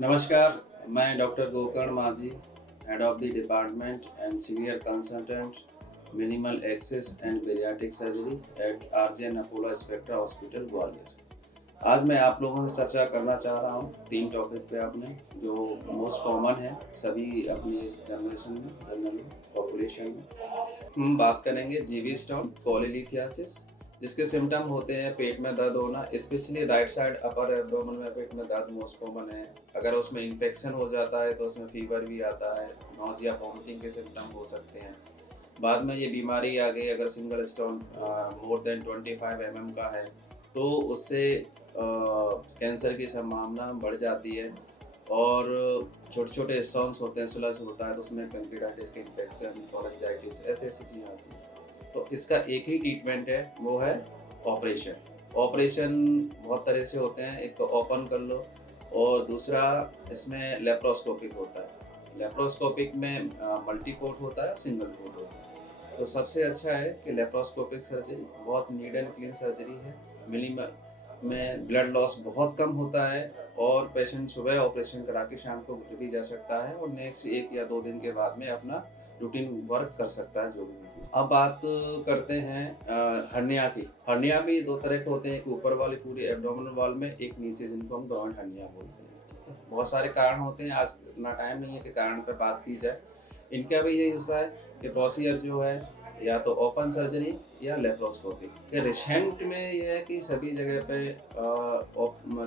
नमस्कार, मैं doctor Gokarna Majhi, head of the department and senior consultant minimal access and bariatric surgery at RJN Apollo Spectra hospital Gwalior. आज मैं आप लोगों से चर्चा करना चाह रहा हूँ 3 टॉपिक पे अपने, जो मोस्ट कॉमन है सभी अपनी इस जनरेशन में, जनरल पॉपुलेशन में। हम बात करेंगे जीवी स्टोन, कोलिलिथियासिस, जिसके सिम्टम होते हैं पेट में दर्द होना, specially right side upper abdomen में पेट में दर्द मोस्ट कॉमन है। अगर उसमें इन्फेक्शन हो जाता है तो उसमें फीवर भी आता है, नॉजिया वॉमिटिंग के सिम्टम हो सकते हैं। बाद में ये बीमारी आ गई अगर single stone more than 25 mm का है तो उससे कैंसर की संभावना बढ़ जाती है। और छोटे छोटे स्टोन्स होते हैं, स्लज होता है तो उसमें पेंक्रियाटाइटिस के इन्फेक्शन, कोलेंजाइटिस, ऐसी ऐसी चीज़ें आती हैं। तो इसका एक ही ट्रीटमेंट है, वो है ऑपरेशन। ऑपरेशन बहुत तरह से होते हैं, एक तो ओपन कर लो और दूसरा इसमें लेप्रोस्कोपिक होता है। लेप्रोस्कोपिक में मल्टीपोर्ट होता है, सिंगल पोर्ट होता है। तो सबसे अच्छा है कि लेप्रोस्कोपिक सर्जरी बहुत नीट एंड क्लीन सर्जरी है, मिनिमल में ब्लड लॉस बहुत कम होता है और पेशेंट सुबह ऑपरेशन करा के शाम को घर भी जा सकता है और नेक्स्ट 1 या 2 दिन के बाद में अपना रूटीन वर्क कर सकता है जो भी। अब बात करते हैं हर्निया की। हर्निया भी 2 तरह के होते हैं, एक ऊपर वाली पूरी एब्डोमिनल वॉल में, एक नीचे जिनको हम ग्रॉइन हर्निया बोलते हैं। बहुत सारे कारण होते हैं, आज इतना टाइम नहीं है कि कारण पर बात की जाए। इनका भी यही हिस्सा है कि प्रोसीजर जो है या तो ओपन सर्जरी या लेप्रोस्कोपिक। ये रिसेंट में ये है कि सभी जगह पे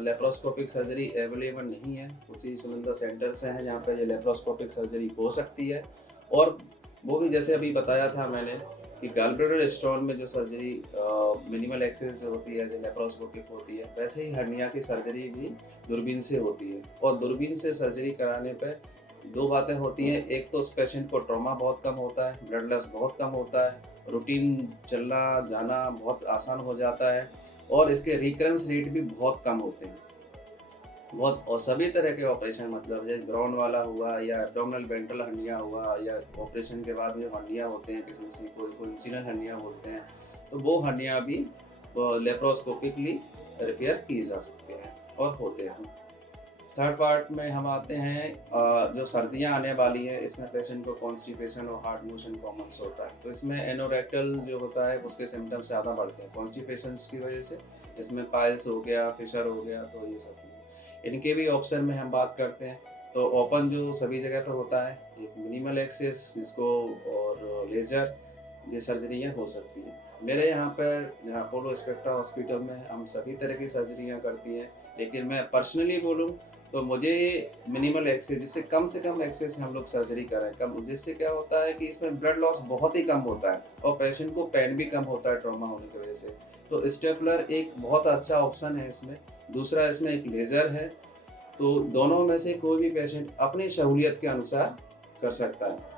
लेप्रोस्कोपिक सर्जरी अवेलेबल नहीं है। कुछ ही सुनंदा सेंटर्स हैं जहाँ पे ये लेप्रोस्कोपिक सर्जरी हो सकती है, और वो भी जैसे अभी बताया था मैंने कि गॉलब्लैडर स्टोन में जो सर्जरी मिनिमल एक्सेस होती है, जो लेप्रोस्कोपिक होती है, वैसे ही हर्निया की सर्जरी भी दूरबीन से होती है। और दूरबीन से सर्जरी कराने पे 2 बातें होती हैं, एक तो उस पेशेंट को ट्रॉमा बहुत कम होता है, ब्लड लॉस बहुत कम होता है, रूटीन चलना जाना बहुत आसान हो जाता है और इसके रिकरेंस रेट भी बहुत कम होते हैं बहुत। और सभी तरह के ऑपरेशन, मतलब जैसे ग्राउंड वाला हुआ या एब्डोमिनल वेंट्रल हर्निया हुआ या ऑपरेशन के बाद जो हर्निया होते हैं किसी को इंसिनल हर्निया बोलते हैं, तो वो हर्निया भी लेप्रोस्कोपिकली रिपेयर किए जा सकते हैं और होते हैं। थर्ड पार्ट में हम आते हैं जो सर्दियां आने वाली हैं, इसमें पेशेंट को कॉन्स्टिपेशन और हार्ट मोशन कॉमन्स होता है, तो इसमें एनोरेक्टल जो होता है उसके सिम्टम्स ज़्यादा बढ़ते हैं कॉन्स्टिपेशन की वजह से। इसमें पाइल्स हो गया, फिशर हो गया, तो ये सब इनके भी ऑप्शन में हम बात करते हैं। तो ओपन जो सभी जगह पर होता है, एक मिनिमल एक्सेस जिसको और लेज़र, ये सर्जरियाँ हो सकती हैं। मेरे यहाँ पर अपोलो स्पेक्ट्रा हॉस्पिटल में हम सभी तरह की सर्जरियाँ करती हैं, लेकिन मैं पर्सनली बोलूँ तो मुझे मिनिमल एक्सेस, जिससे कम से कम एक्सेस हम लोग सर्जरी करें, कम, जिससे क्या होता है कि इसमें ब्लड लॉस बहुत ही कम होता है और पेशेंट को पेन भी कम होता है ट्रॉमा होने की वजह से। तो स्टेपलर एक बहुत अच्छा ऑप्शन है इसमें। दूसरा इसमें एक लेज़र है। तो दोनों में से कोई भी पेशेंट अपनी सहूलियत के अनुसार कर सकता है।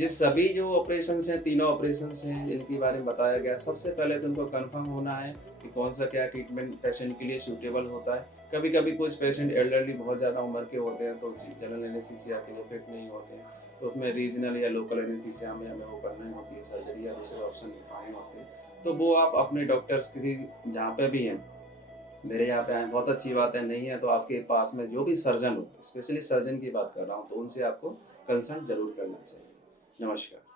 ये सभी जो ऑपरेशंस हैं, तीनों ऑपरेशंस हैं जिनके बारे में बताया गया, सबसे पहले तो उनको कंफर्म होना है कि कौन सा क्या ट्रीटमेंट पेशेंट के लिए सूटेबल होता है। कभी कभी कुछ पेशेंट एल्डरली बहुत ज़्यादा उम्र के होते हैं तो जनरल एनेस्थीसिया के लिए फिट नहीं होते हैं, तो उसमें रीजनल या लोकल एनेस्थीसिया में हमें वो करनी होती है सर्जरी, या दूसरे ऑप्शन दिखाने होते हैं। तो वो आप अपने डॉक्टर्स किसी जहाँ पे भी हैं, मेरे यहाँ पे आए, बहुत अच्छी बात है, नहीं है तो आपके पास में जो भी सर्जन हो, स्पेशली सर्जन की बात कर रहा हूँ, तो उनसे आपको कंसल्ट जरूर करना चाहिए। नमस्कार।